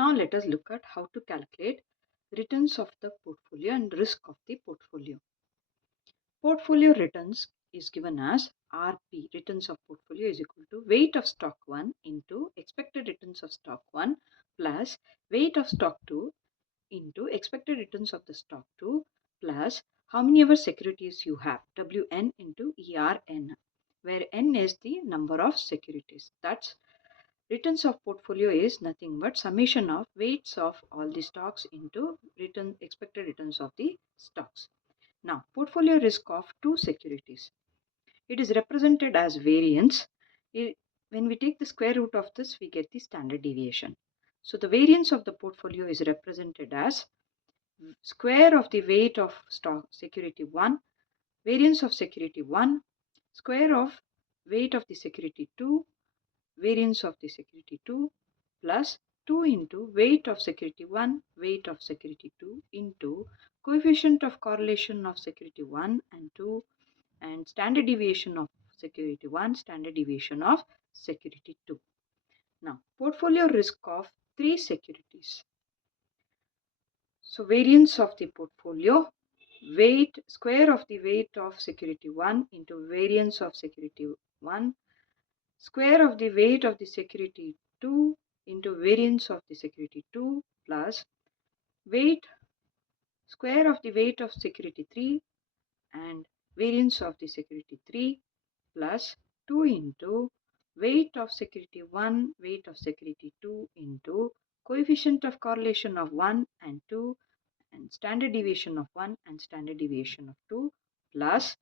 Now let us look at how to calculate returns of the portfolio and risk of the portfolio. Portfolio returns is given as RP, returns of portfolio, is equal to weight of stock 1 into expected returns of stock 1 plus weight of stock 2 into expected returns of the stock 2 plus how many ever securities you have, WN into ERN, where N is the number of securities. That's returns of portfolio is nothing but summation of weights of all the stocks into expected returns of the stocks. Now, portfolio risk of two securities. It is represented as variance. When we take the square root of this, we get the standard deviation. So the variance of the portfolio is represented as square of the weight of stock security 1, variance of security 1, square of weight of the security 2, variance of the security 2 plus 2 into weight of security 1, weight of security 2 into coefficient of correlation of security 1 and 2 and standard deviation of security 1, standard deviation of security 2. Now, portfolio risk of three securities. So, variance of the portfolio, weight, square of the weight of security 1 into variance of security 1, square of the weight of the security 2 into variance of the security 2 plus weight, square of the weight of security 3 and variance of the security 3 plus 2 into weight of security 1, weight of security 2 into coefficient of correlation of 1 and 2 and standard deviation of 1 and standard deviation of 2 plus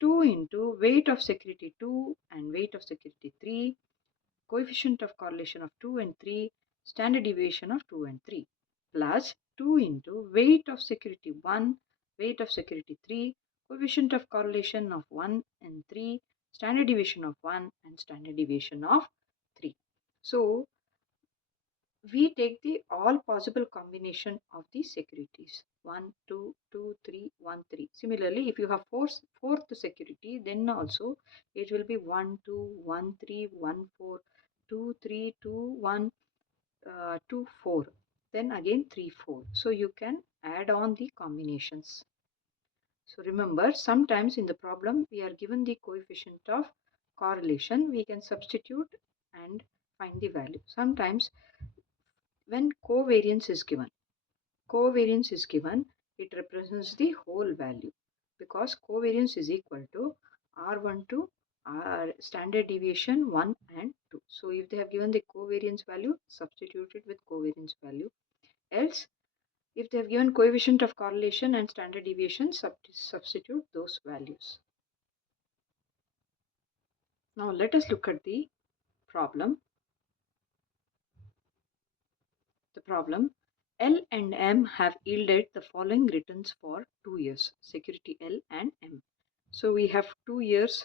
2 into weight of security 2 and weight of security 3, coefficient of correlation of 2 and 3, standard deviation of 2 and 3 plus 2 into weight of security 1, weight of security 3, coefficient of correlation of 1 and 3, standard deviation of 1 and standard deviation of 3. So, we take the all possible combination of the securities 1 2 2 3 1 3. Similarly, if you have fourth security, then also it will be 1 2 1 3 1 4 2 3 2 1 2 4, then again 3 4. So you can add on the combinations. So remember, sometimes in the problem we are given the coefficient of correlation, we can substitute and find the value. Sometimes when covariance is given, it represents the whole value because covariance is equal to R1 to R standard deviation 1 and 2. So if they have given the covariance value, substitute it with covariance value. Else, if they have given coefficient of correlation and standard deviation, substitute those values. Now let us look at the problem. The problem: L and M have yielded the following returns for 2 years, security L and M. So we have 2 years,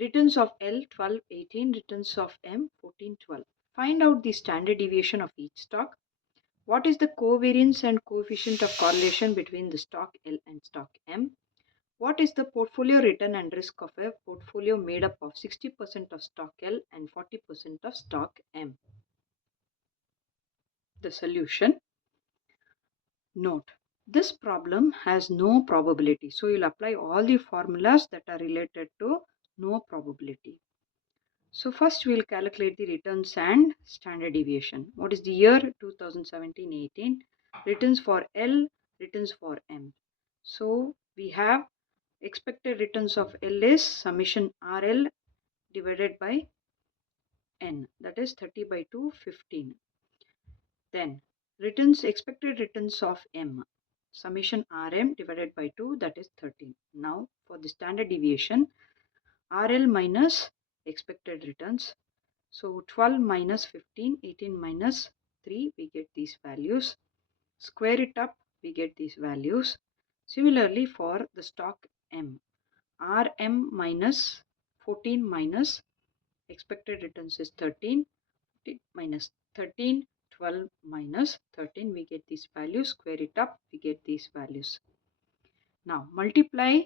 returns of L 12, 18, returns of M 14, 12. Find out the standard deviation of each stock. What is the covariance and coefficient of correlation between the stock L and stock M? What is the portfolio return and risk of a portfolio made up of 60% of stock L and 40% of stock M? The solution. Note, this problem has no probability. So you'll apply all the formulas that are related to no probability. So first we'll calculate the returns and standard deviation. What is the year? 2017-18. Returns for L, returns for M. So we have expected returns of L is summation RL divided by N, that is 30 by 2, 15. Then expected returns of M, summation RM divided by 2, that is 13. Now for the standard deviation, RL minus expected returns. So 12 minus 15, 18 minus 3, we get these values. Square it up, we get these values. Similarly for the stock M, RM minus 14 minus expected returns is 13, minus 13, 12 minus 13, we get these values. Square it up, we get these values. Now multiply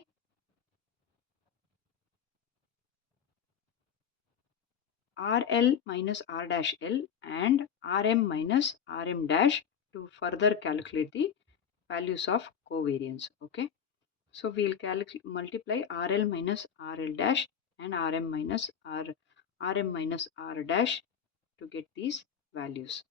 RL minus R dash L and RM minus RM dash to further calculate the values of covariance. Okay. So we'll multiply RL minus RL dash and RM minus R dash to get these values.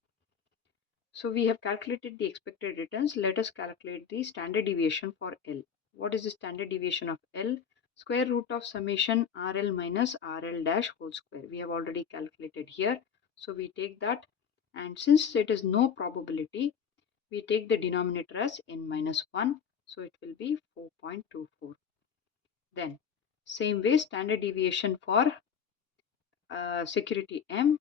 So we have calculated the expected returns. Let us calculate the standard deviation for L. What is the standard deviation of L? Square root of summation RL minus RL dash whole square. We have already calculated here. So we take that, and since it is no probability, we take the denominator as n minus 1. So it will be 4.24. Then same way, standard deviation for security M.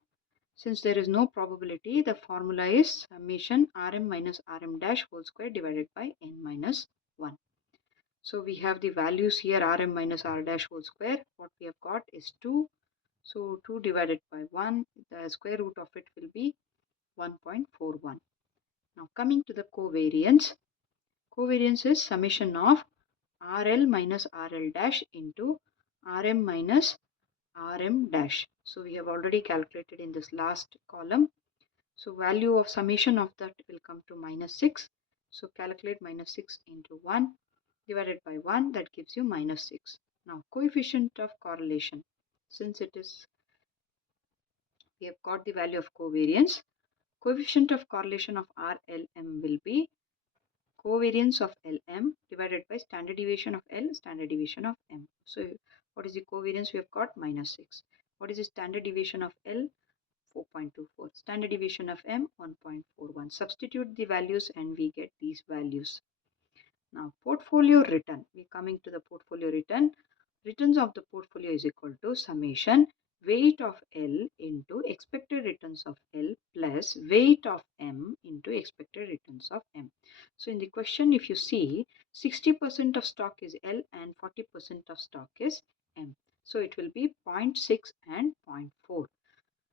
Since there is no probability, the formula is summation Rm minus Rm dash whole square divided by n minus 1. So we have the values here, Rm minus R dash whole square. What we have got is 2. So 2 divided by 1, the square root of it will be 1.41. Now coming to the covariance. Covariance is summation of RL minus RL dash into Rm minus Rm dash. So we have already calculated in this last column. So value of summation of that will come to minus 6. So calculate minus 6 into 1 divided by 1, that gives you minus 6. Now coefficient of correlation. Since it is, we have got the value of covariance. Coefficient of correlation of RLM will be covariance of LM divided by standard deviation of L, standard deviation of M. So what is the covariance? We have got minus 6. What is the standard deviation of L? 4.24. Standard deviation of M 1.41. Substitute the values and we get these values. Now portfolio return. We are coming to the portfolio return. Returns of the portfolio is equal to summation weight of L into expected returns of L plus weight of M into expected returns of M. So in the question, if you see, 60% of stock is L and 40% of stock is M. So it will be 0.6 and 0.4.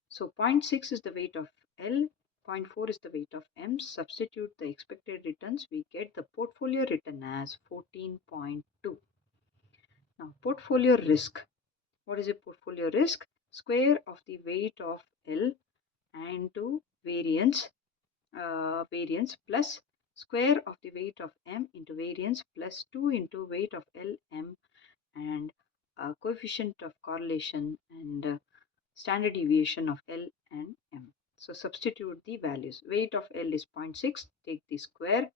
So 0.6 is the weight of L, 0.4 is the weight of M. Substitute the expected returns, we get the portfolio return as 14.2. Now portfolio risk. What is a portfolio risk? Square of the weight of L and to variance plus square of the weight of M into variance plus 2 into weight of L, M and coefficient of correlation and standard deviation of L and M. So substitute the values. Weight of L is 0.6, take the square.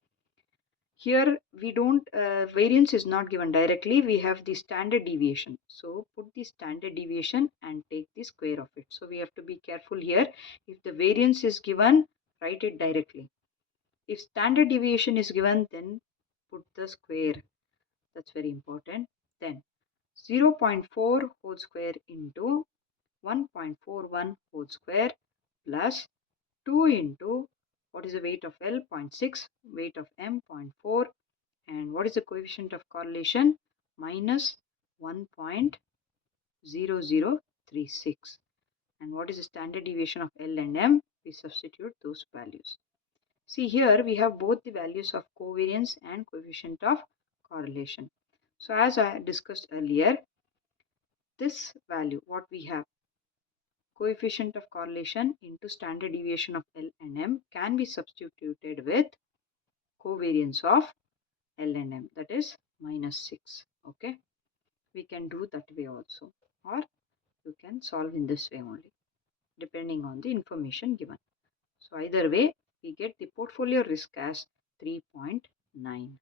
Here we don't, variance is not given directly, we have the standard deviation. So put the standard deviation and take the square of it. So we have to be careful here. If the variance is given, write it directly. If standard deviation is given, then put the square. That's very important. Then 0.4 whole square into 1.41 whole square plus 2 into what is the weight of L? 0.6, weight of M 0.4, and what is the coefficient of correlation? Minus 1.0036. And what is the standard deviation of L and M? We substitute those values. See here we have both the values of covariance and coefficient of correlation. So as I discussed earlier, this value what we have, coefficient of correlation into standard deviation of L and M, can be substituted with covariance of L and M, that is minus 6. Okay, we can do that way also, or you can solve in this way only depending on the information given. So either way we get the portfolio risk as 3.9.